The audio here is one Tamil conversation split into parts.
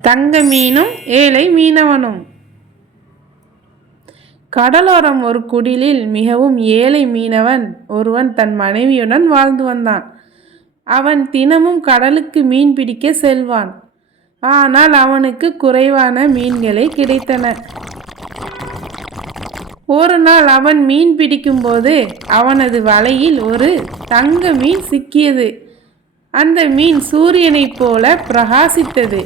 தங்க மீனும் ஏழை மீனவனும். கடலோரம் ஒரு குடிலில் மிகவும் ஏழை மீனவன் ஒருவன் தன் மனைவியுடன் வாழ்ந்து வந்தான். அவன் தினமும் கடலுக்கு மீன் பிடிக்க செல்வான். ஆனால் அவனுக்கு குறைவான மீன்களே கிடைத்தன. ஒரு நாள் அவன் மீன் பிடிக்கும்போது அவனது வலையில் ஒரு தங்க மீன் சிக்கியது. அந்த மீன் சூரியனைப் போல பிரகாசித்தது.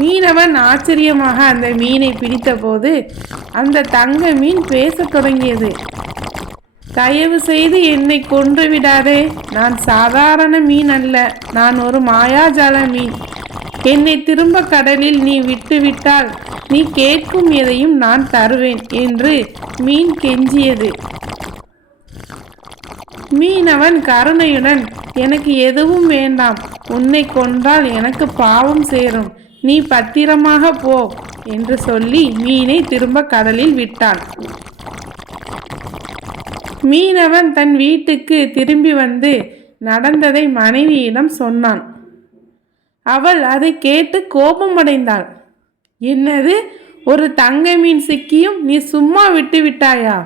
மீனவன் ஆச்சரியமாக அந்த மீனை பிடித்தபோது அந்த தங்க மீன் பேசத் தொடங்கியது. தயவு செய்து என்னை கொன்று விடாதே. நான் சாதாரண மீன் அல்ல, நான் ஒரு மாயாஜால மீன். என்னை திரும்ப கடலில் நீ விட்டுவிட்டால் நீ கேட்கும் எதையும் நான் தருவேன் என்று மீன் கெஞ்சியது. மீனவன் கருணையுடன், எனக்கு எதுவும் வேண்டாம், உன்னை கொன்றால் எனக்கு பாவம் சேரும், நீ பத்திரமாக போ என்று சொல்லி மீனை திரும்ப கடலில் விட்டான். மீனவன் தன் வீட்டுக்கு திரும்பி வந்து நடந்ததை மனைவியிடம் சொன்னான். அவள் அதை கேட்டு கோபமடைந்தாள். என்னது, ஒரு தங்க மீன் சிக்கியும் நீ சும்மா விட்டு விட்டாயா?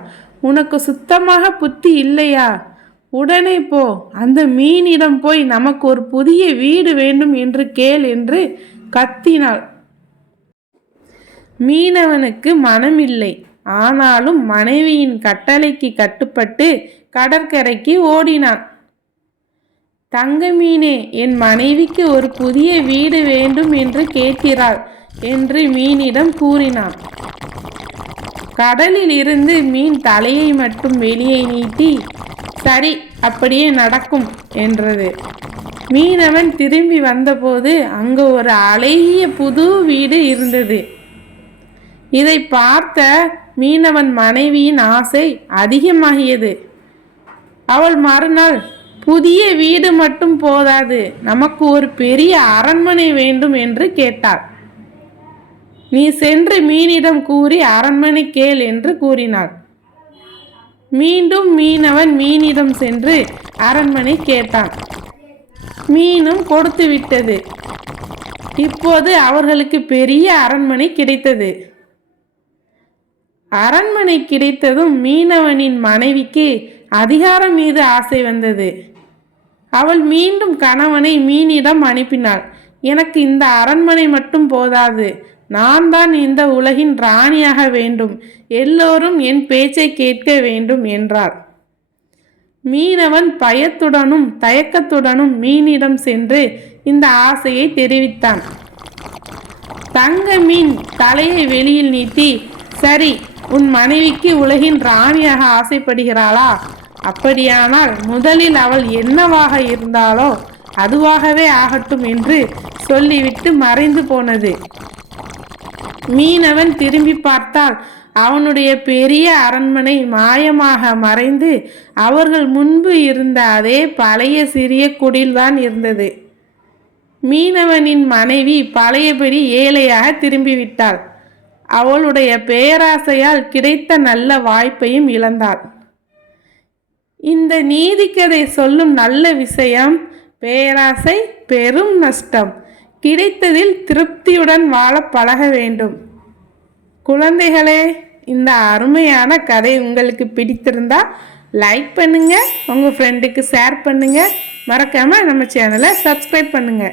உனக்கு சுத்தமாக புத்தி இல்லையா? உடனே போ, அந்த மீனிடம் போய் நமக்கு ஒரு புதிய வீடு வேண்டும் என்று கேள் என்று கத்தினாள். மீனவனுக்கு மனமில்லை. ஆனாலும் மனைவியின் கட்டளைக்கு கட்டுப்பட்டு கடற்கரைக்கு ஓடினான். தங்க மீனே, என் மனைவிக்கு ஒரு புதிய வீடு வேண்டும் என்று கேட்கிறாள் என்று மீனிடம் கூறினான். கடலில் இருந்து மீன் தலையை மட்டும் வெளியே நீட்டி, சரி, அப்படியே நடக்கும் என்றது. மீனவன் திரும்பி வந்தபோது அங்கு ஒரு அழகிய புது வீடு இருந்தது. இதை பார்த்த மீனவன் மனைவியின் ஆசை அதிகமாகியது. அவள் மறுநாள், புதிய வீடு மட்டும் போதாது, நமக்கு ஒரு பெரிய அரண்மனை வேண்டும் என்று கேட்டாள். நீ சென்று மீனிடம் கூறி அரண்மனை கேள் என்று கூறினாள். மீண்டும் மீனவன் மீனிடம் சென்று அரண்மனை கேட்டான். மீனும் கொடுத்து விட்டது. இப்போது அவர்களுக்கு பெரிய அரண்மனை கிடைத்தது. அரண்மனை கிடைத்ததும் மீனவனின் மனைவிக்கு அதிகாரம் மீது ஆசை வந்தது. அவள் மீண்டும் கணவனை மீனிடம் அனுப்பினாள். எனக்கு இந்த அரண்மனை மட்டும் போதாது, நான் தான் இந்த உலகின் ராணியாக வேண்டும், எல்லோரும் என் பேச்சை கேட்க வேண்டும் என்றார். மீனவன் பயத்துடனும் தயக்கத்துடனும் மீனிடம் சென்று இந்த ஆசையை தெரிவித்தான். தங்க மீன் தலையை வெளியில் நீட்டி, சரி, உன் மனைவிக்கு உலகின் ராணியாக ஆசைப்படுகிறாளா? அப்படியானால் முதலில் அவள் என்னவாக இருந்தாலோ அதுவாகவே ஆகட்டும் என்று சொல்லிவிட்டு மறைந்து போனது. மீனவன் திரும்பி பார்த்தால் அவனுடைய பெரிய அரண்மனை மாயமாக மறைந்து அவர்கள் முன்பு இருந்த அதே பழைய சிறிய குடில்தான் இருந்தது. மீனவனின் மனைவி பழையபடி ஏழையாக திரும்பிவிட்டாள். அவளுடைய பேராசையால் கிடைத்த நல்ல வாய்ப்பையும் இழந்தாள். இந்த நீதிக்கதை சொல்லும் நல்ல விஷயம், பேராசை பெரும் நஷ்டம். கிடைத்ததில் திருப்தியுடன் வாழ பழக வேண்டும். குழந்தைகளே, இந்த அருமையான கதை உங்களுக்கு பிடித்திருந்தா லைக் பண்ணுங்க, உங்கள் ஃப்ரெண்டுக்கு ஷேர் பண்ணுங்க, மறக்காம நம்ம சேனலை சப்ஸ்கிரைப் பண்ணுங்க.